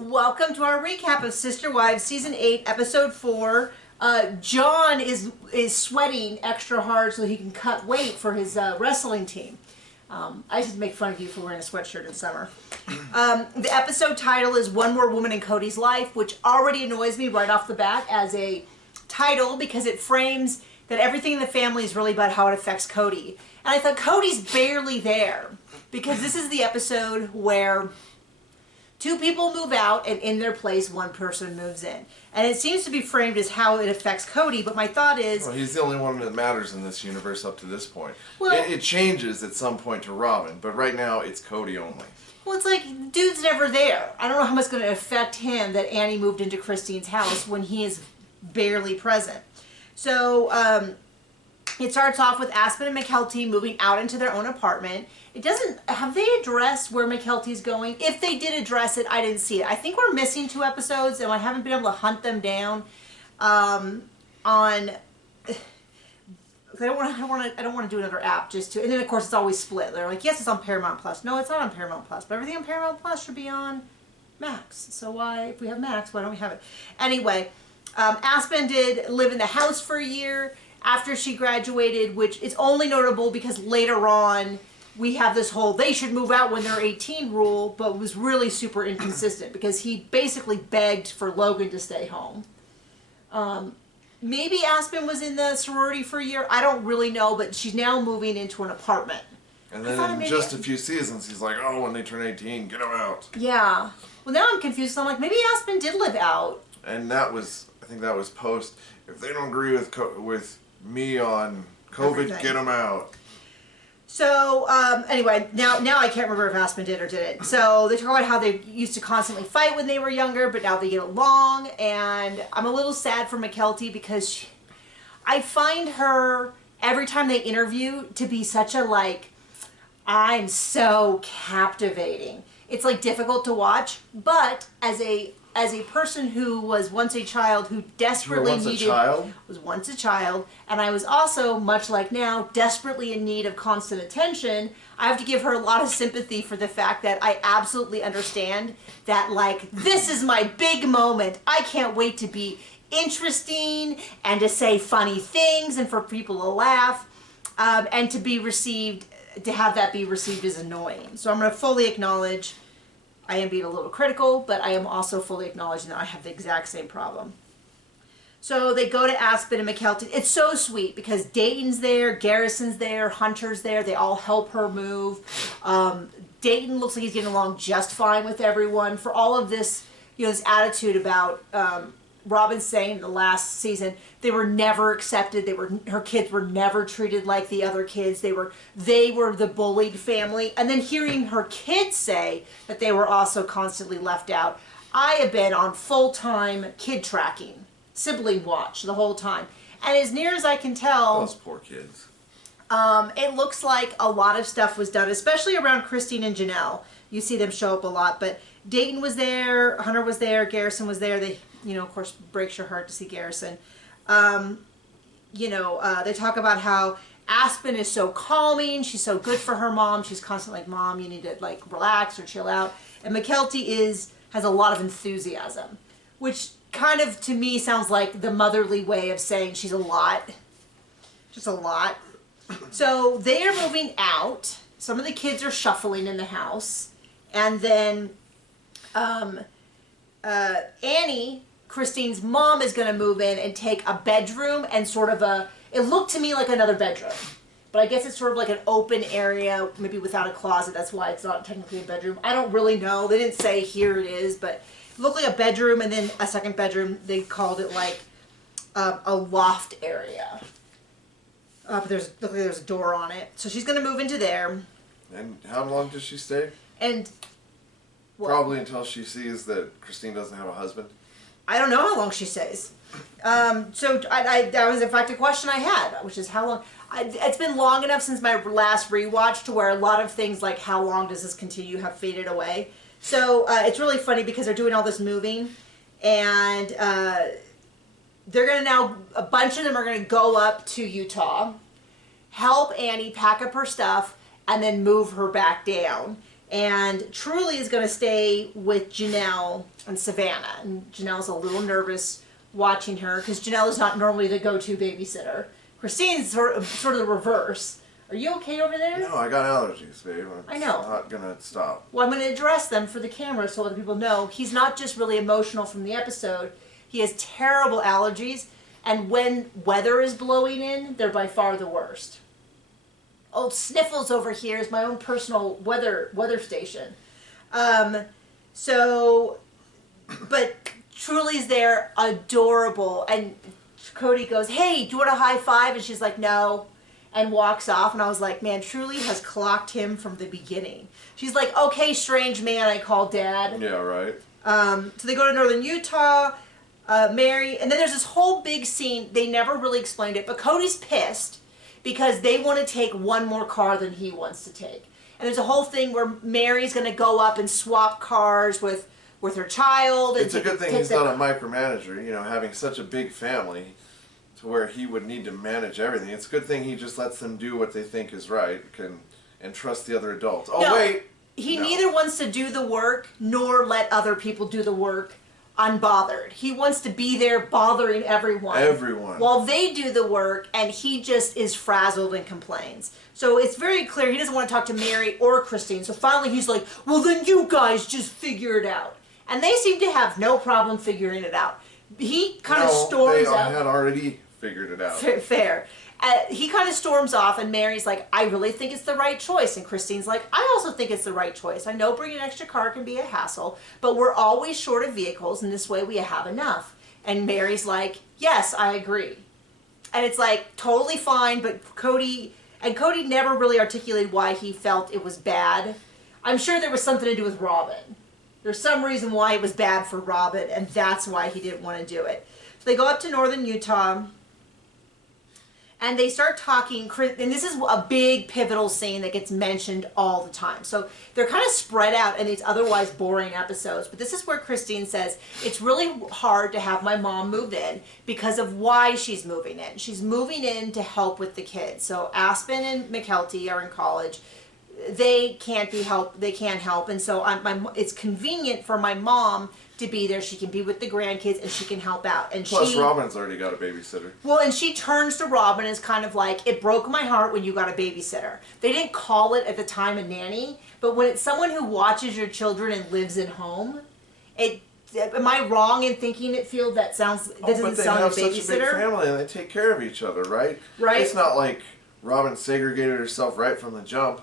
Welcome to our recap of Sister Wives Season 8, Episode 4. John is sweating extra hard so he can cut weight for his wrestling team. I just make fun of you for wearing a sweatshirt in summer. The episode title is One More Woman in Kody's Life, which already annoys me right off the bat as a title because it frames that everything in the family is really about how it affects Kody. And I thought Kody's barely there because this is the episode where two people move out and in their place one person moves in. And it seems to be framed as how it affects Kody, but my thought is... Well, he's the only one that matters in this universe up to this point. Well, it changes at some point to Robin, but right now it's Kody only. Well, it's like, dude's never there. I don't know how much it's going to affect him that Annie moved into Christine's house when he is barely present. So, it starts off with Aspen and Mykelti moving out into their own apartment. It doesn't... Have they addressed where Mykelti's going? If they did address it, I didn't see it. I think we're missing 2 episodes, and I haven't been able to hunt them down on... I don't want to do another app just to... And then, of course, it's always split. They're like, yes, it's on Paramount Plus. No, it's not on Paramount Plus. But everything on Paramount Plus should be on Max. So why... If we have Max, why don't we have it? Anyway, Aspen did live in the house for a year after she graduated, which is only notable because later on we have this whole they should move out when they're 18 rule, but was really super inconsistent because he basically begged for Logan to stay home. Maybe Aspen was in the sorority for a year. I don't really know, but she's now moving into an apartment. And then in just a few seasons, he's like, oh, when they turn 18, get them out. Yeah. Well, now I'm confused. So I'm like, maybe Aspen did live out. And that was, I think that was post, if they don't agree with me on COVID, Everything. Get them out. So, anyway, now I can't remember if Aspen did or didn't. So, they talk about how they used to constantly fight when they were younger, but now they get along, and I'm a little sad for Mykelti because I find her, every time they interview, to be such a, like, I'm so captivating. It's, like, difficult to watch, but as a person who was once a child who desperately was once a child, and I was also, much like now, desperately in need of constant attention, I have to give her a lot of sympathy for the fact that I absolutely understand that, like, this is my big moment. I can't wait to be interesting and to say funny things and for people to laugh, and to have that be received as annoying. So I'm going to fully acknowledge I am being a little critical, but I am also fully acknowledging that I have the exact same problem. So they go to Aspen and Mykelti. It's so sweet because Dayton's there, Garrison's there, Hunter's there. They all help her move. Dayton looks like he's getting along just fine with everyone. For all of this, this attitude about Robin saying in the last season, they were never accepted. Her kids were never treated like the other kids. They were the bullied family. And then hearing her kids say that they were also constantly left out. I have been on full-time kid tracking, sibling watch the whole time. And as near as I can tell... Those poor kids. It looks like a lot of stuff was done, especially around Christine and Janelle. You see them show up a lot, but Dayton was there, Hunter was there, Garrison was there. They, of course, breaks your heart to see Garrison. They talk about how Aspen is so calming. She's so good for her mom. She's constantly like, Mom, you need to, like, relax or chill out. And Mykelti has a lot of enthusiasm, which kind of, to me, sounds like the motherly way of saying she's a lot. Just a lot. So they are moving out. Some of the kids are shuffling in the house. And then Annie, Christine's mom, is going to move in and take a bedroom and sort of it looked to me like another bedroom. But I guess it's sort of like an open area, maybe without a closet. That's why it's not technically a bedroom. I don't really know. They didn't say here it is, but it looked like a bedroom and then a second bedroom. They called it like a loft area. But looked like there's a door on it. So she's going to move into there. And how long does she stay? And probably until she sees that Christine doesn't have a husband. I don't know how long she stays. So that was in fact a question I had, which is how long. It's been long enough since my last rewatch to where a lot of things like how long does this continue have faded away. So it's really funny because they're doing all this moving, and they're gonna now, a bunch of them are gonna go up to Utah, help Annie pack up her stuff, and then move her back down. And Truly is going to stay with Janelle and Savannah. And Janelle's a little nervous watching her because Janelle is not normally the go-to babysitter. Christine's sort of the reverse. Are you okay over there? No, I got allergies, babe. I know. I'm not going to stop. Well, I'm going to address them for the camera so other people know. He's not just really emotional from the episode. He has terrible allergies. And when weather is blowing in, they're by far the worst. Oh, Sniffles over here is my own personal weather station. But Truly's there, adorable. And Kody goes, hey, do you want a high five? And she's like, no. And walks off. And I was like, man, Truly has clocked him from the beginning. She's like, okay, strange man, I call dad. Yeah, right. So they go to northern Utah, Mary. And then there's this whole big scene. They never really explained it. But Cody's pissed because they want to take one more car than he wants to take. And there's a whole thing where Mary's going to go up and swap cars with her child. And it's a good thing he's not a micromanager, you know, having such a big family to where he would need to manage everything. It's a good thing he just lets them do what they think is right and trust the other adults. Oh, no, wait! He neither wants to do the work nor let other people do the work unbothered. He wants to be there bothering everyone. While they do the work, and he just is frazzled and complains. So it's very clear he doesn't want to talk to Mary or Christine. So finally he's like, well, then you guys just figure it out. And they seem to have no problem figuring it out. He kind of storms out. They had already figured it out. Fair. He kind of storms off, and Mary's like, I really think it's the right choice. And Christine's like, I also think it's the right choice. I know bringing an extra car can be a hassle, but we're always short of vehicles, and this way we have enough. And Mary's like, yes, I agree. And it's like, totally fine, but Kody never really articulated why he felt it was bad. I'm sure there was something to do with Robin. There's some reason why it was bad for Robin, and that's why he didn't want to do it. So they go up to northern Utah, and they start talking, and this is a big pivotal scene that gets mentioned all the time. So they're kind of spread out in these otherwise boring episodes, but this is where Christine says, it's really hard to have my mom move in because of why she's moving in. She's moving in to help with the kids. So Aspen and Mykelti are in college. They can't help, and so it's convenient for my mom to be there. She can be with the grandkids and she can help out. And plus, Robin's already got a babysitter. Well, and she turns to Robin as kind of like, it broke my heart when you got a babysitter. They didn't call it at the time a nanny, but when it's someone who watches your children and lives at home, am I wrong in thinking that doesn't sound like a babysitter? But they have such a big family and they take care of each other, right? Right. It's not like Robin segregated herself right from the jump.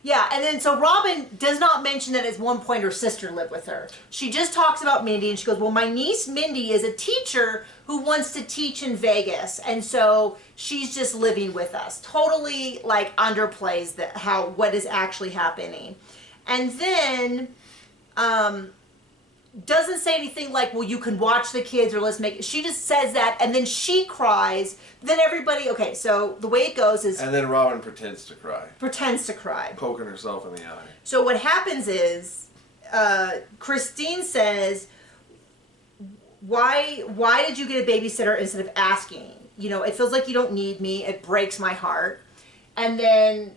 Yeah, and then so Robin does not mention that at one point her sister lived with her. She just talks about Mindy, and she goes, well, my niece Mindy is a teacher who wants to teach in Vegas, and so she's just living with us. Totally, like, underplays what is actually happening. And then doesn't say anything like, well, you can watch the kids, or let's make it. She just says that, and then she cries. Then everybody, okay, so the way it goes is... And then Robin pretends to cry. Poking herself in the eye. So what happens is, Christine says, why did you get a babysitter instead of asking? You know, it feels like you don't need me. It breaks my heart. And then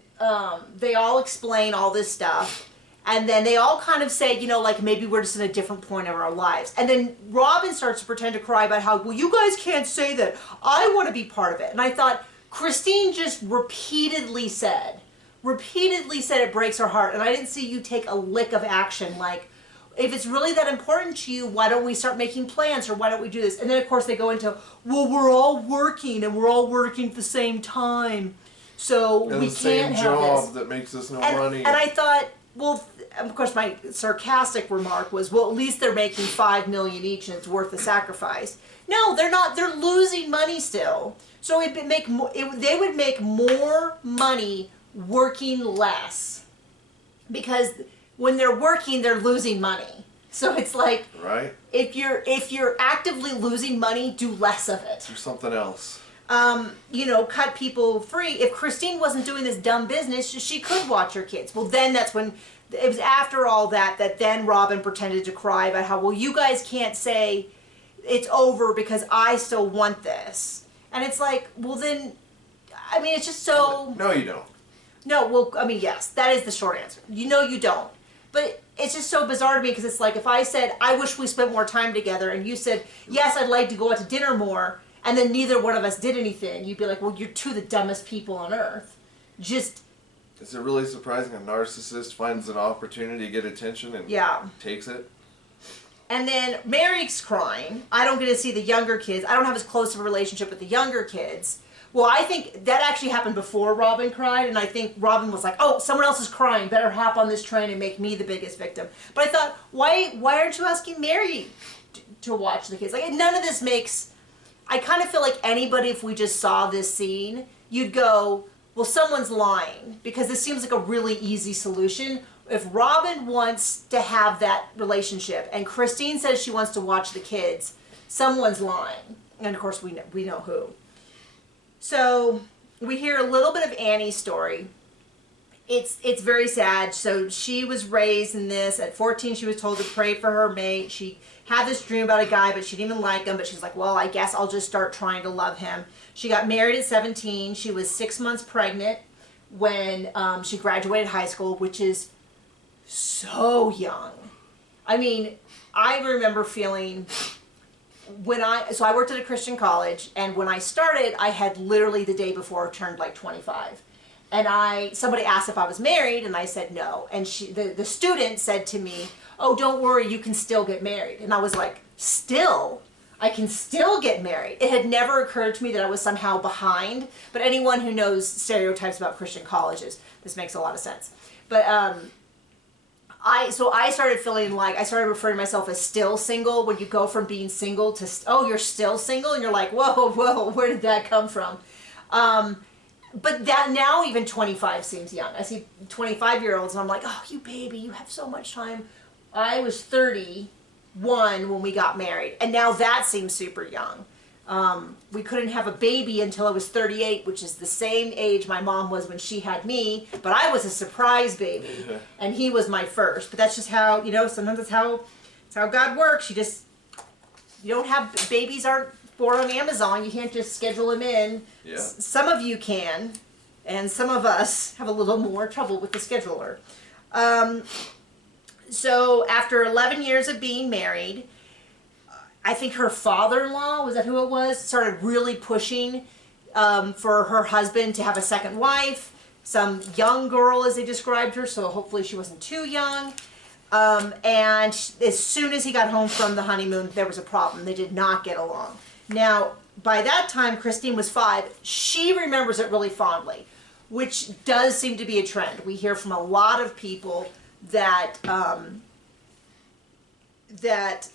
they all explain all this stuff. And then they all kind of say, you know, like, maybe we're just in a different point of our lives. And then Robin starts to pretend to cry about how, well, you guys can't say that. I want to be part of it. And I thought, Christine just repeatedly said it breaks her heart. And I didn't see you take a lick of action. Like, if it's really that important to you, why don't we start making plans, or why don't we do this? And then, of course, they go into, well, we're all working, and we're all working at the same time. So we can't have this. And the same job that makes us no money. And I thought... Well, of course, my sarcastic remark was, well, at least they're making $5 million each, and it's worth the sacrifice. No, they're not. They're losing money still. So they would make more money working less, because when they're working, they're losing money. So it's like, right. If you're actively losing money, do less of it. Do something else. You know, cut people free. If Christine wasn't doing this dumb business, she could watch her kids. Well, then that's when, it was after all that then Robin pretended to cry about how, well, you guys can't say it's over because I still want this. And it's like, well then, I mean, it's just so... No, you don't. No, well, I mean, yes, that is the short answer. You know you don't. But it's just so bizarre to me because it's like if I said, I wish we spent more time together, and you said, yes, I'd like to go out to dinner more, and then neither one of us did anything, you'd be like, well, you're two of the dumbest people on earth. Just... Is it really surprising a narcissist finds an opportunity to get attention and takes it? And then Mary's crying. I don't get to see the younger kids. I don't have as close of a relationship with the younger kids. Well, I think that actually happened before Robin cried, and I think Robin was like, oh, someone else is crying, better hop on this train and make me the biggest victim. But I thought, why aren't you asking Mary to watch the kids? Like, none of this makes... I kind of feel like anybody, if we just saw this scene, you'd go, well, someone's lying, because this seems like a really easy solution. If Robin wants to have that relationship, and Christine says she wants to watch the kids, someone's lying. And, of course, we know who. So we hear a little bit of Annie's story. It's very sad. So she was raised in this. At 14, she was told to pray for her mate. She had this dream about a guy, but she didn't even like him. But she's like, well, I guess I'll just start trying to love him. She got married at 17. She was 6 months pregnant when she graduated high school, which is so young. I mean, I remember feeling... So I worked at a Christian college, and when I started, I had literally the day before turned like 25. And somebody asked if I was married, and I said no. And the student said to me, oh, don't worry, you can still get married. And I was like, still? I can still get married. It had never occurred to me that I was somehow behind, but anyone who knows stereotypes about Christian colleges, this makes a lot of sense. But I started feeling like, I started referring to myself as still single, when you go from being single to, oh, you're still single? And you're like, whoa, where did that come from? But that now even 25 seems young. I see 25-year-olds and I'm like, oh, you baby, you have so much time. I was 31 when we got married, and now that seems super young. We couldn't have a baby until I was 38, which is the same age my mom was when she had me, but I was a surprise baby, and he was my first. But that's just how, sometimes it's how God works. You don't have, babies aren't born on Amazon. You can't just schedule them in. Yeah. Some of you can, and some of us have a little more trouble with the scheduler. So after 11 years of being married, I think her father-in-law, was that who it was, started really pushing for her husband to have a second wife. Some young girl, as they described her, so hopefully she wasn't too young. And as soon as he got home from the honeymoon, there was a problem. They did not get along. Now, by that time, Christine was 5. She remembers it really fondly, which does seem to be a trend. We hear from a lot of people that...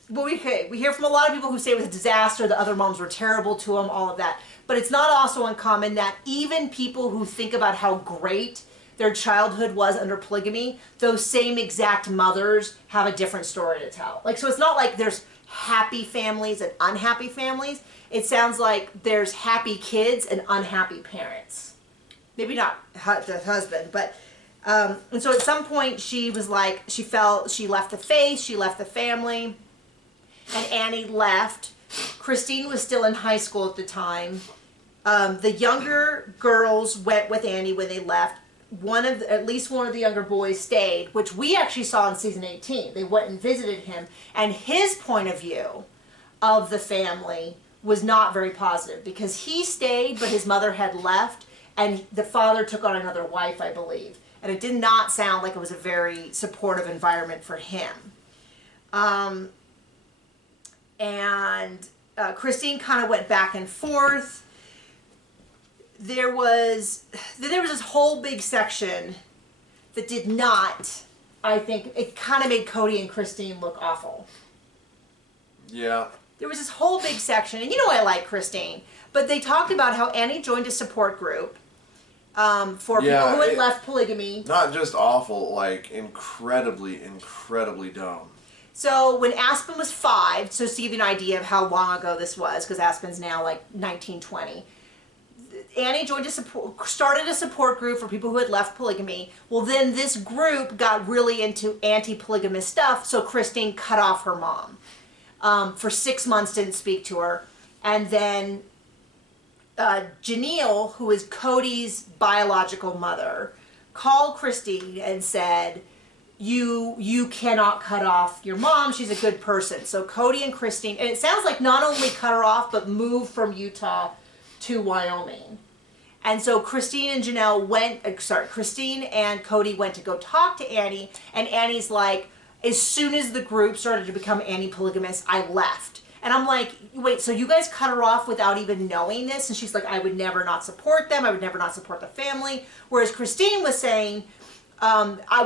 we hear from a lot of people who say it was a disaster, the other moms were terrible to them, all of that. But it's not also uncommon that even people who think about how great their childhood was under polygamy, those same exact mothers have a different story to tell. So it's not like there's happy families and unhappy families. It sounds like there's happy kids and unhappy parents. Maybe not the husband, but... and so at some point she was like, she left the faith, she left the family, and Annie left. Christine was still in high school at the time. The younger girls went with Annie when they left. At least one of the younger boys stayed, which we actually saw in season 18. They went and visited him, and his point of view of the family was not very positive, because he stayed, but his mother had left, and the father took on another wife, I believe. And it did not sound like it was a very supportive environment for him. Christine kind of went back and forth. There was this whole big section that did not, I think, it kind of made Kody and Christine look awful. Yeah. There was this whole big section, and I like Christine, but they talked about how Annie joined a support group for people who had left polygamy. Not just awful, like incredibly, incredibly dumb. So when Aspen was 5, so to give you an idea of how long ago this was, because Aspen's now like 19, 20, Annie started a support group for people who had left polygamy. Well, then this group got really into anti-polygamous stuff, so Christine cut off her mom. For 6 months, didn't speak to her. And then Janelle, who is Kody's biological mother, called Christine and said, you cannot cut off your mom. She's a good person. So Kody and Christine, and it sounds like not only cut her off, but moved from Utah to Wyoming. And so Christine and Christine and Kody went to go talk to Annie, and Annie's like, as soon as the group started to become anti-polygamous, I left. And I'm like, wait, so you guys cut her off without even knowing this? And she's like, I would never not support them. I would never not support the family. Whereas Christine was saying,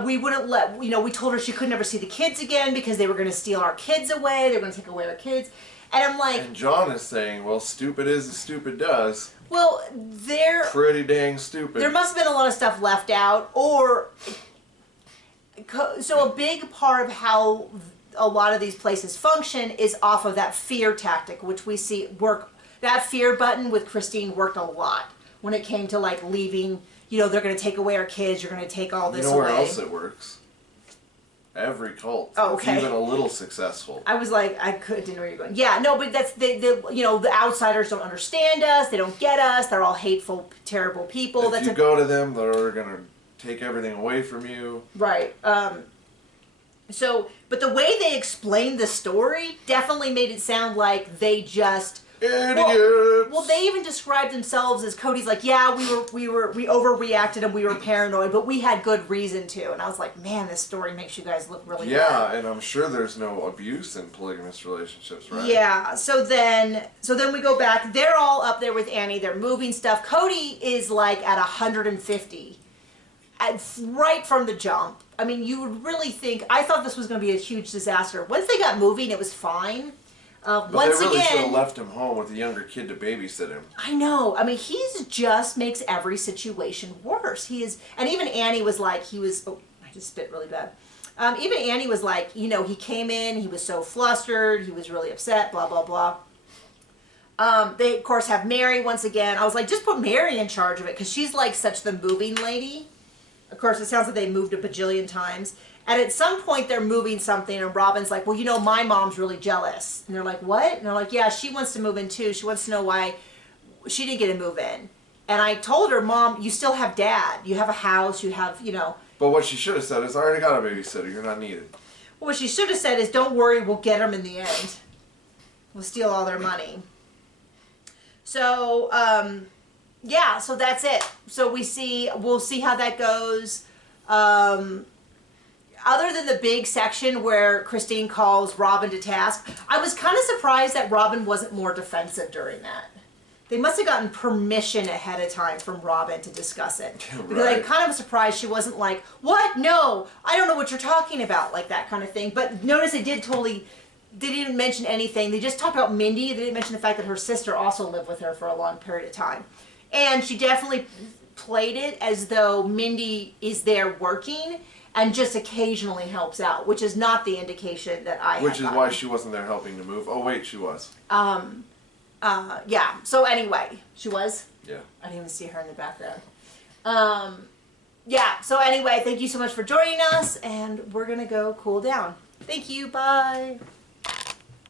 we wouldn't let, we told her she could never see the kids again because they were going to steal our kids away. They were going to take away our kids. And I'm like... And John is saying, well, stupid is as stupid does. Well, they're... Pretty dang stupid. There must have been a lot of stuff left out, or... So a big part of how a lot of these places function is off of that fear tactic, which we see work. That fear button with Christine worked a lot when it came to like leaving, they're going to take away our kids, you're going to take all this away. You know where else it works? Every cult. Oh, okay. It's even a little successful. I was like, didn't know where you're going. Yeah, no, but that's, the outsiders don't understand us, they don't get us, they're all hateful, terrible people. If you go to them, they're going to take everything away from you. Right. But the way they explained the story definitely made it sound like they just... Idiots! Well, they even described themselves as, Cody's like, yeah, we overreacted and we were paranoid, but we had good reason to. And I was like, man, this story makes you guys look really bad. Yeah, and I'm sure there's no abuse in polygamous relationships, right? Yeah, so then we go back. They're all up there with Annie. They're moving stuff. Kody is like at 150. Right from the jump. I mean, you would really think... I thought this was going to be a huge disaster. Once they got moving, it was fine. But once they really again, should have left him home with a younger kid to babysit him. I know. I mean, he's just makes every situation worse. He is... And even Annie was like... Oh, I just spit really bad. Even Annie was like, he came in, he was so flustered, he was really upset, blah, blah, blah. They, of course, have Mary once again. I was like, just put Mary in charge of it, because she's like such the moving lady. Of course, it sounds like they moved a bajillion times. And at some point, they're moving something, and Robin's like, well, my mom's really jealous. And they're like, what? And they're like, yeah, she wants to move in, too. She wants to know why she didn't get to move in. And I told her, Mom, you still have Dad. You have a house. You have, But what she should have said is, I already got a babysitter. You're not needed. Well, what she should have said is, don't worry, we'll get them in the end. We'll steal all their money. So, yeah, so that's it. So we'll see how that goes. Other than the big section where Christine calls Robin to task, I was kind of surprised that Robin wasn't more defensive during that. They must have gotten permission ahead of time from Robin to discuss it. Right. Because I kind of was surprised she wasn't like, what? No, I don't know what you're talking about, like that kind of thing. But notice they didn't mention anything. They just talked about Mindy. They didn't mention the fact that her sister also lived with her for a long period of time. And she definitely played it as though Mindy is there working and just occasionally helps out, which is not the indication that I had Which is gotten. why she wasn't there helping to move. Oh, wait, she was. Yeah. So anyway, she was? Yeah. I didn't even see her in the background. Yeah. So anyway, thank you so much for joining us, and we're going to go cool down. Thank you. Bye.